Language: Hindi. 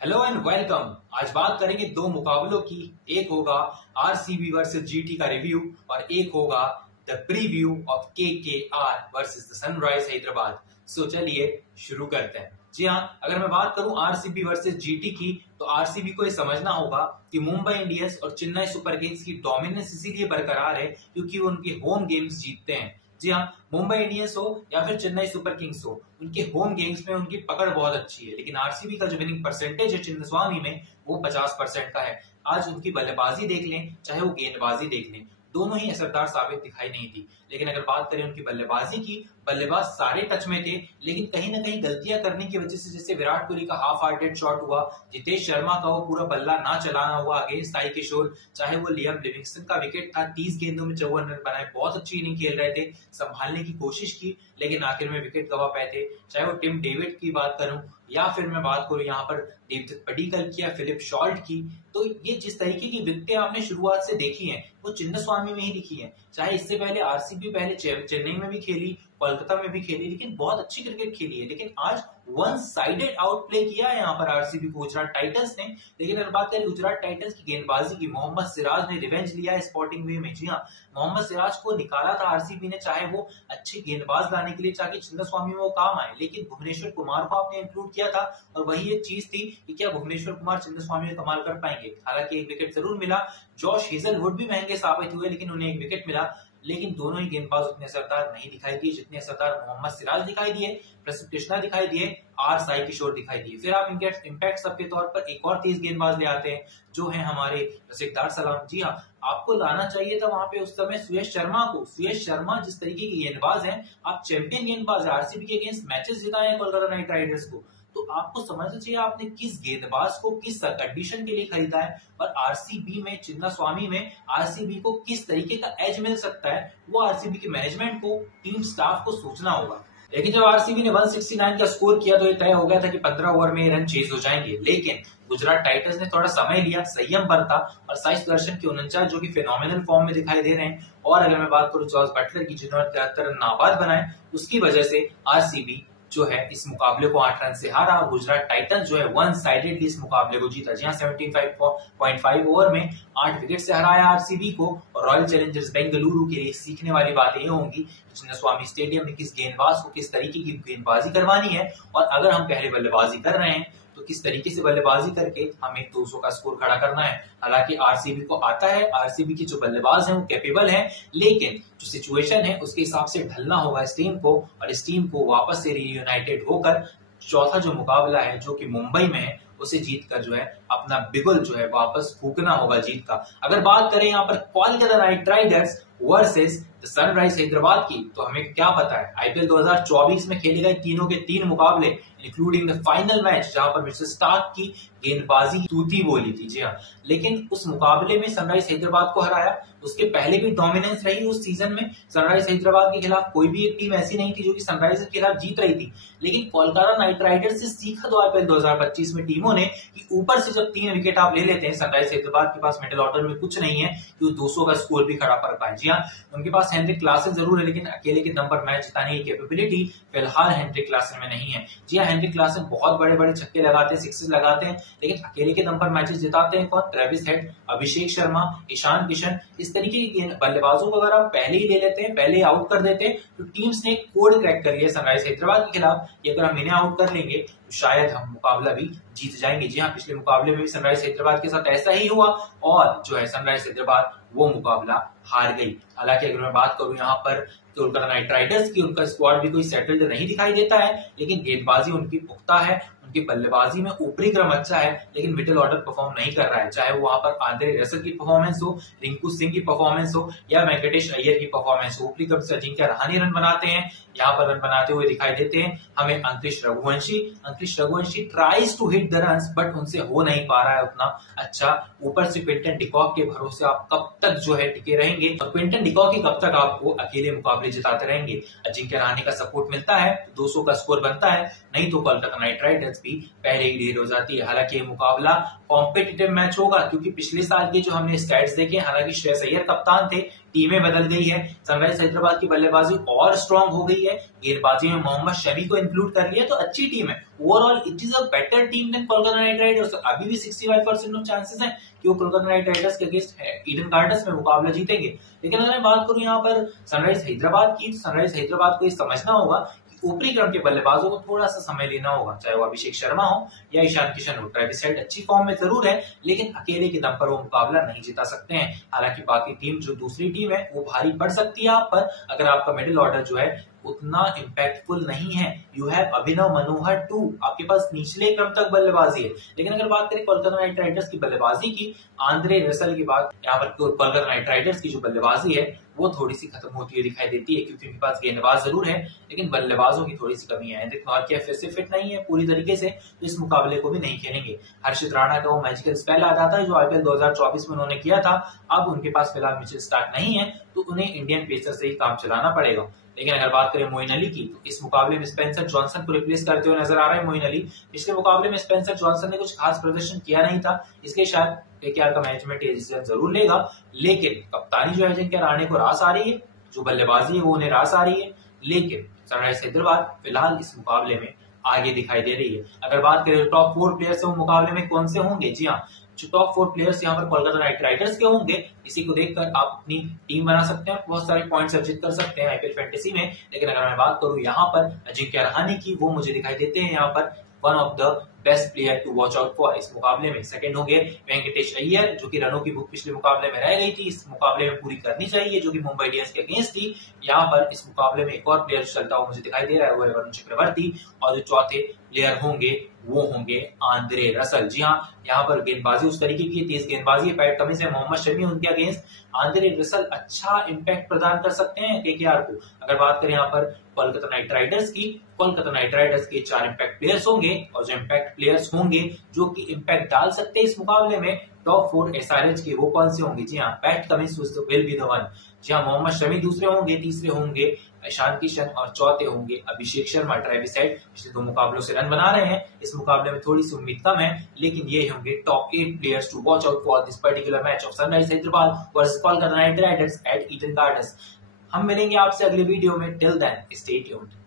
Hello and welcome. आज बात करेंगे दो मुकाबलों की। एक होगा आरसीबी वर्सेस जीटी का रिव्यू और एक होगा the preview of KKR versus the Sunrisers Hyderabad. So चलिए शुरू करते हैं। जी हाँ, अगर मैं बात करूं आरसीबी वर्सेस जीटी की, तो आरसीबी को ये समझना होगा कि मुंबई इंडियंस और चेन्नई सुपर किंग्स की डोमिनेंस इसीलिए बरकरार है क्योंकि वो उनके होम गेम्स जीतते हैं। जी हाँ, मुंबई इंडियंस हो या फिर चेन्नई सुपर किंग्स हो, उनके होम गेम्स में उनकी पकड़ बहुत अच्छी है। लेकिन आरसीबी का जो विनिंग परसेंटेज है चिन्नस्वामी में, वो 50% का है। आज उनकी बल्लेबाजी देख लें, चाहे वो गेंदबाजी देख लें, दोनों ही असरदार साबित दिखाई नहीं दी। लेकिन अगर बात करें उनकी बल्लेबाजी की, बल्लेबाज सारे टच में थे, लेकिन कहीं ना कहीं गलतियां करने की वजह से, जैसे विराट कोहली का हाफ हार्टेड शॉट हुआ, जितेश शर्मा का वो पूरा बल्ला ना चलाना हुआ अगेंस्ट साई किशोर, चाहे वो लियम लिविंगस्टन का विकेट था, 30 गेंदों में 54 रन बनाए, बहुत अच्छी इनिंग खेल रहे थे, संभालने की कोशिश की, लेकिन आखिर में विकेट गवा पाए थे। चाहे वो टिम डेविड की बात करूं या फिर मैं बात करूं यहाँ पर डेविड पडिक्कल की या फिलिप शॉल्ट की, तो ये जिस तरीके की विकेटें आपने शुरुआत से देखी हैं, वो चिन्नस्वामी में ही दिखी हैं। चाहे इससे पहले आरसीबी पहले चेन्नई में भी खेली, कोलकाता में भी खेली, लेकिन बहुत अच्छी क्रिकेट खेली है। लेकिन आज वन साइडेड आउट प्ले किया है यहाँ पर आरसीबी को गुजरात टाइटंस ने। लेकिन अगर बात करें गुजरात टाइटंस की गेंदबाजी की, मोहम्मद सिराज ने रिवेंज लिया है स्पोर्टिंग वे में। जी हाँ, मोहम्मद सिराज को निकाला था आरसीबी ने, चाहे वो अच्छी गेंदबाज लाने के लिए, ताकि चिन्नस्वामी में वो काम आए। लेकिन भुवनेश्वर कुमार को आपने इंक्लूड किया था और वही एक चीज थी कि क्या भुवनेश्वर कुमार चिन्नस्वामी में कमाल कर पाएंगे। हालांकि एक विकेट जरूर मिला, जॉश हेजलवुड भी महंगे साबित हुए, लेकिन उन्हें एक विकेट मिला। लेकिन दोनों ही गेंदबाज उतने असरदार नहीं दिखाई दिए जितने असरदार मोहम्मद सिराज दिखाई दिए, प्रसिद्ध कृष्णा दिखाई दिए, आर साई किशोर दिखाई दिए। फिर आप इम्पैक्ट सब के तौर पर एक और तेज गेंदबाज ले आते हैं, जो है हमारे सिकदार सलाम। जी हाँ, आपको लाना चाहिए था वहां पे उस समय सुयश शर्मा को। सुयश शर्मा जिस तरीके की गेंदबाज हैं, आप चैंपियन गेंदबाज है, आरसीबी के अगेंस्ट मैचेस जिताए हैं कोलकाता नाइट राइडर्स को, तो आपको समझना चाहिए आपने किस गेंदबाज को किस कंडीशन के लिए खरीदा है। और आरसीबी में, चिन्नास्वामी में आरसीबी को किस तरीके का एज मिल सकता है, वो आरसीबी के मैनेजमेंट को, टीम स्टाफ को सोचना होगा। लेकिन जब आरसीबी ने 169 का स्कोर किया तो ये तय हो गया था कि 15 ओवर में रन चेज हो जाएंगे। लेकिन गुजरात टाइटंस ने थोड़ा समय लिया, संयम बरता और साई सुदर्शन के 49 जो कि फिनोमिनल फॉर्म में दिखाई दे रहे हैं। और अगर मैं बात करूं जॉस बटलर की, जिन्होंने 73 रन नाबाद बनाए, उसकी वजह से आरसीबी जो है इस मुकाबले को 8 रन से हारा और गुजरात टाइटंस जो है वन साइडेडली इस मुकाबले को जीता। जहां 75.5 ओवर में 8 विकेट से हराया आरसीबी को। और रॉयल चैलेंजर्स बेंगलुरु के लिए सीखने वाली बातें ये होंगी कि चिन्नस्वामी स्टेडियम में किस गेंदबाज को किस तरीके की गेंदबाजी करवानी है, और अगर हम पहले बल्लेबाजी कर रहे हैं तो किस तरीके से बल्लेबाजी करके हमें 200 का स्कोर खड़ा करना है। हालांकि आरसीबी को आता है, आरसीबी की जो बल्लेबाज हैं वो कैपेबल हैं, लेकिन जो सिचुएशन है उसके हिसाब से ढलना होगा इस टीम को, और इस टीम को वापस से रीयूनाइटेड होकर चौथा जो मुकाबला है जो कि मुंबई में है, उसे जीत कर जो है अपना बिगुल जो है वापस फूकना होगा जीत का। अगर बात करें यहाँ पर Kolkata Knight Riders versus the Sunrisers Hyderabad की, तो हमें क्या पता है, आईपीएल 2024 में खेले गए तीनों के तीन मुकाबले इंक्लूडिंग द फाइनल मैच जहां पर मिचेल स्टार्क की गेंदबाजी तूती बोली थी। जी हाँ, लेकिन उस मुकाबले में सनराइज हैदराबाद को हराया। उसके पहले भी डोमिनेंस रही उस सीजन में सनराइज हैदराबाद के खिलाफ। कोई भी एक टीम ऐसी नहीं थी जो कि सनराइजर्स के खिलाफ जीत रही थी। लेकिन कोलकाता नाइट राइडर्स से सीखा तो आईपीएल 2025 में टीमों ने कि ऊपर से जब 3 विकेट आप ले लेते हैं, सनराइज हैदराबाद के पास मिडिल ऑर्डर में कुछ नहीं है कि वो 200 का स्कोर भी खड़ा कर पाए। जी हाँ, उनके पास हेनरिक क्लासन जरूर है, लेकिन अकेले के नंबर मैच जिताने की कैपेबिलिटी फिलहाल हेनरिक क्लासन में नहीं है। जी हाँ, हेनरिक क्लासन बहुत बड़े बड़े छक्के लगाते हैं, सिक्सेस लगाते हैं, लेकिन अकेले के नंबर मैचेस जिताते हैं कौन? Travis head, Abhishek Sharma, Ishan Kishan. इस तरीके के बल्लेबाजों को अगर आप पहले ही ले लेते हैं, पहले ही आउट कर देते हैं, तो टीम्स ने कोड क्रैक कर लिया सनराइज हैदराबाद के खिलाफ कि अगर हम इन्हें आउट कर लेंगे तो शायद हम मुकाबला भी जीत जाएंगे। जी हाँ, पिछले मुकाबले में भी सनराइज हैदराबाद के साथ ऐसा ही हुआ और जो है सनराइज हैदराबाद वो मुकाबला हार गई। हालांकि अगर मैं बात करूं यहाँ पर कोलकाता नाइट राइडर्स की, उनका स्क्वाड भी कोई सेटल्ड नहीं दिखाई देता है, लेकिन गेंदबाजी उनकी पुख्ता है, उनकी बल्लेबाजी में ऊपरी क्रम अच्छा है, लेकिन मिडिल ऑर्डर परफॉर्म नहीं कर रहा है। चाहे वो वहां पर आंद्रे रसल की परफॉर्मेंस हो, रिंकू सिंह की परफॉर्मेंस हो या वेंकटेश अय्यर की परफॉर्मेंस हो, ऊपरी क्रम से अजिंक्य रहाणे रन बनाते हैं, यहाँ पर रन बनाते हुए दिखाई देते हैं हमें Ankush Raghuvanshi tries to hit the runs, but उनसे हो नहीं पा रहा है उतना अच्छा। ऊपर से क्विंटन डिकॉक के भरोसे आप कब तक जो है टिके रहेंगे, और क्विंटन डिकॉक ही कब तक आपको अकेले मुकाबले जिताते रहेंगे। अजिंक्य रहाणे का सपोर्ट मिलता है तो 200 का स्कोर बनता है, नहीं तो कोलकाता नाइट राइडर्स भी पहले ही ढेर हो जाती है। हालांकि ये मुकाबला कॉम्पिटिटिव मैच होगा क्योंकि पिछले साल के जो हमने स्टैट्स देखे, हालांकि श्रेयस अय्यर कप्तान थे, टीमें बदल गई है, सनराइज हैदराबाद की बल्लेबाजी और स्ट्रांग हो गई है, गेंदबाजी में मोहम्मद शमी को इंक्लूड कर लिया, तो अच्छी टीम है। Overall it is a better team than Kolkata Knight Riders. अभी भी 65% ऑफ चांसेस हैं कि वो कोलकाता नाइट राइडर्स के अगेंस्ट ईडन गार्डन्स में मुकाबला जीतेंगे। लेकिन अगर मैं बात करूं यहाँ पर सनराइज हैदराबाद की, सनराइज हैदराबाद को ये समझना होगा ऊपरी क्रम के बल्लेबाजों को थोड़ा सा समय लेना होगा, चाहे वो अभिषेक शर्मा हो या ईशान किशन हो। ट्रेविस हेड अच्छी फॉर्म में जरूर है, लेकिन अकेले के दम पर वो मुकाबला नहीं जीता सकते हैं। हालांकि बाकी टीम, जो दूसरी टीम है, वो भारी पड़ सकती है आप पर अगर आपका मिडिल ऑर्डर जो है उतना इम्पैक्टफुल नहीं है। You have Abhinav Manohar too, आपके पास निचले क्रम तक बल्लेबाजी है। लेकिन अगर बात करें कोलकाता नाइट राइडर्स की बल्लेबाजी की, आंद्रे रसल की बात, यहाँ पर कोलकाता नाइट राइडर्स की जो बल्लेबाजी है वो थोड़ी सी खत्म होती हुई दिखाई देती है, क्योंकि उनके पास गेंदबाज जरूर है लेकिन बल्लेबाजों की थोड़ी सी कमी है। हेनरिक नॉर्किया फिर से फिट नहीं है पूरी तरीके से, तो इस मुकाबले को भी नहीं खेलेंगे। हर्षित राणा का वो मैजिकल स्पेल आ जाता है जो आईपीएल 2024 में उन्होंने किया था, अब उनके पास फिलहाल मिचेल स्टार्क नहीं है, तो उन्हें इंडियन पेसर से ही काम चलाना पड़ेगा। लेकिन अगर बात करें मोइन अली की, तो इस मुकाबले में स्पेंसर जॉनसन को रिप्लेस करते हुए नजर आ रहे हैं मोइन अली। पिछले मुकाबले में स्पेंसर जॉनसन ने कुछ खास प्रदर्शन किया नहीं था, इसलिए शायद केकेआर का मैनेजमेंट ये डिसीजन जरूर लेगा। लेकिन कप्तानी जो अजिंक्य रहाणे को रास आ रही है, जो बल्लेबाजी है वो उन्हें रास आ रही है, लेकिन सनराइज हैदराबाद फिलहाल इस मुकाबले में आगे दिखाई दे रही है। अगर बात करें टॉप 4 प्लेयर्स वो मुकाबले में कौन से होंगे, जी हाँ, जो टॉप 4 प्लेयर्स यहाँ पर कोलकाता नाइट राइडर्स के होंगे, इसी को देखकर आप अपनी टीम बना सकते हैं, बहुत सारे पॉइंट्स अर्जित कर सकते हैं आईपीएल फैंटेसी में। लेकिन अगर मैं बात करूं यहाँ पर अजिंक्य रहाणे की, वो मुझे दिखाई देते हैं यहाँ पर one of the best player to watch out for इस मुकाबले में। सेकंड होंगे वेंकटेश अय्यर, जो कि रनों की भूख पिछले मुकाबले में रह गई थी, इस मुकाबले में पूरी करनी चाहिए, जो कि मुंबई इंडियंस के अगेंस्ट थी। यहाँ पर इस मुकाबले में एक और प्लेयर चलता हुआ मुझे दिखाई दे रहा है, वो है वरुण चक्रवर्ती, और जो चौथे प्लेयर होंगे वो होंगे आंद्रे रसल। जी हाँ, यहाँ पर गेंदबाजी उस तरीके की तेज गेंदबाजी है, पैट कमिंस है, मोहम्मद शमी उनके अगेंस्ट। आंद्रे रसल अच्छा इंपैक्ट प्रदान कर सकते हैं केकेआर को। अगर बात करें यहाँ पर कोलकाता नाइट राइडर्स की, कोलकाता नाइट राइडर्स के 4 इंपैक्ट प्लेयर्स होंगे, और जो इंपैक्ट प्लेयर्स होंगे जो कि इंपैक्ट डाल सकते हैं इस मुकाबले में टॉप 4 एसआरएच के, वो कौन से होंगे, जी हाँ, Pat Cummins will be the one. जी हाँ, मोहम्मद शमी दूसरे होंगे, तीसरे होंगे ईशान किशन, और चौथे होंगे अभिषेक शर्मा। ट्रेविस हेड पिछले 2 मुकाबलों से रन बना रहे हैं, इस मुकाबले में थोड़ी सी उम्मीद कम है, लेकिन ये होंगे top 8 players to watch out for this particular match of Sunrisers Hyderabad versus Kolkata Knight Riders at Eden Gardens. हम मिलेंगे आपसे अगले वीडियो में, टिल देन स्टे ट्यून्ड।